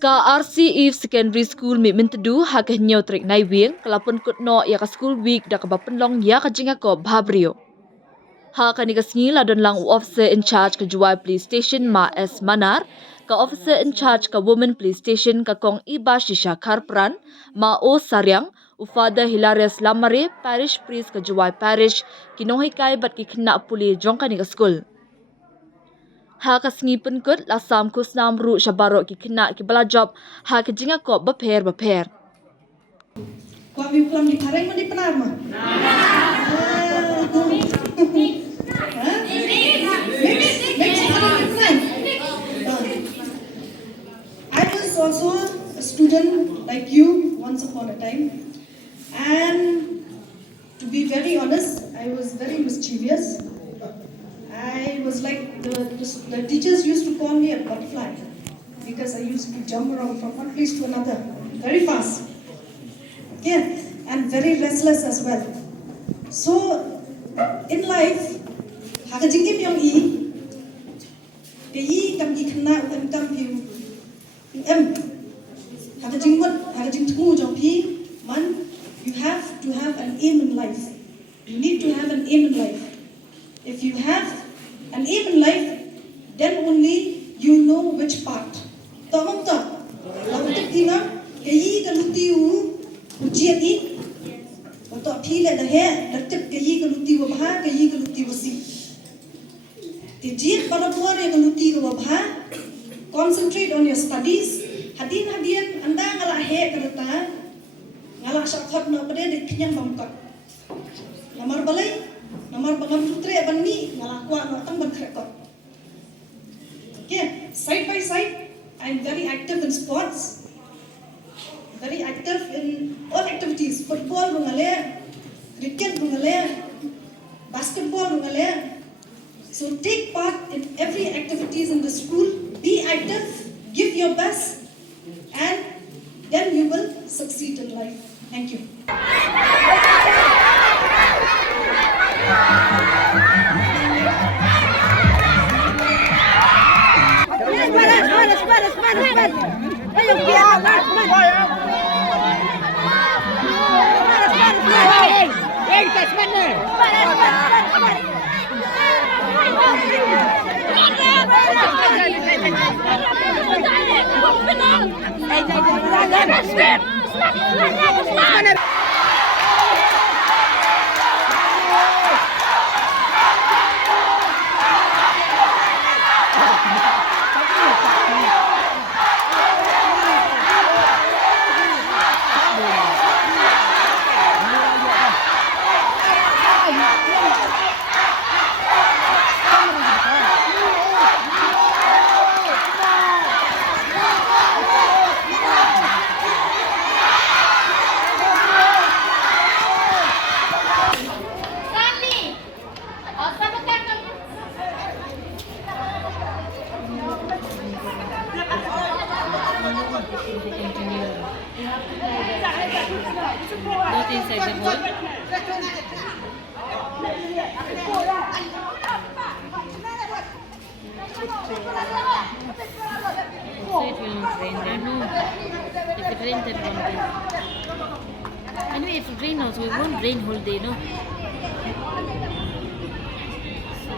Ka RCF Secondary School mi mintedu ha ke nyau trik nai wing kelapun kut no ya ka school week da ka bapenlong ya ka jingiakop bhabriew. Ha ka ni ka sngi la don lang officer in charge ka juai police station ma S Manar, ka officer in charge ka women police station ka kong iba shisha karpran ma O Saryang, ufada Hilarious Lamare parish priest ka juai parish kinohi kai bat ki khna puli jong ka ni ka school. Ha ka sngi pynkut la sam kusnam ru shabaro ki khna ki bala job ha ka jingiakop baper. Kwa mi pulang di kareng mandi penar mah. I was also a student like you once upon a time, and to be very honest, I was very mischievous. I was like the teachers used to call me a butterfly because I used to jump around from one place to another very fast. Yeah, and very restless as well. So, in life, hakajingim yung kayi kam ikna kam piu, hakajingtmu jong pi, man, you have to have an aim in life. You need to have an aim in life. If you have an aim in life, then only you know which part. Tamam ta, lakutik tina, kayi kalutiu. Ujian ini, untuk pilih dah letep kayi keluti wabah, kayi keluti wasi. Tijian pada puan yang keluti wabah, concentrate on your studies. Hadian anda ngalah kereta, ngalah syakot nak pada dikenyang bangkot. Namar balai, namar bangam putre bani ngalah kuat nak tang berkerekot. Okay, side by side, I'm very active in sports. Very active in all activities. Football rungale, cricket rungale, basketball rungale. So take part in every activities in the school. Be active, give your best, and then you will succeed in life. Thank you. Not inside the hole. So it will not rain there, no. If it rains, it won't rain. Anyway, if it rains also, it won't rain whole day, no. So,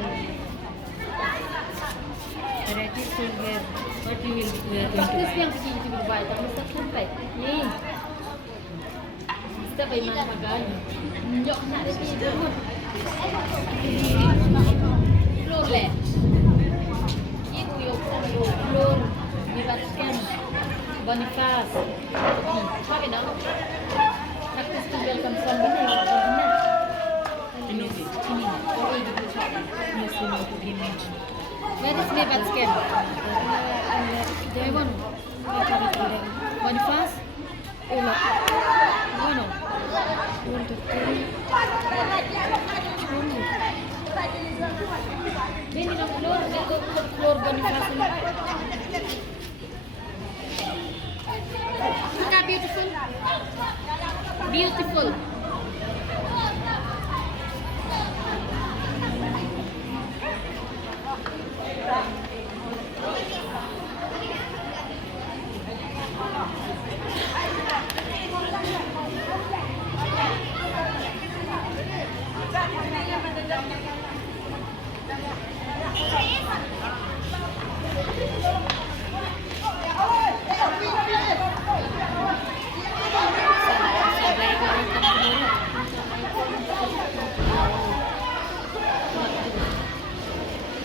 variety is still here. What we are going to buy? You will buy. That is something like, yeah. Kita pergi mana makan? Jom nak ada pergi dulu. Floor le. Itu yang floor dibatkan. Boniface. Apa nak? Practice to welcome someone. Ini. Oh, ini tu. Yes, we know to be mentioned. Where is Meghalaya? Devon. Boniface. Ola. No. One, two, three. Then in the floor Boniface. Look how beautiful. Beautiful.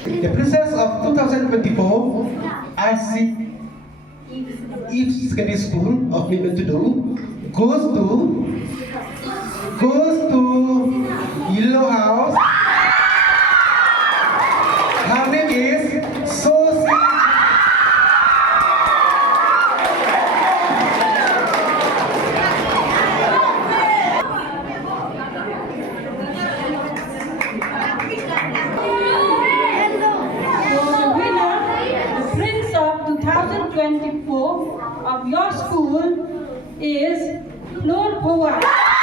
The princess of 2024 RC East Secondary School of Meghalaya goes to Yellow House. Her name is Sosi. So the winner, the Prince of 2024 of your school is Noor Bhuwa.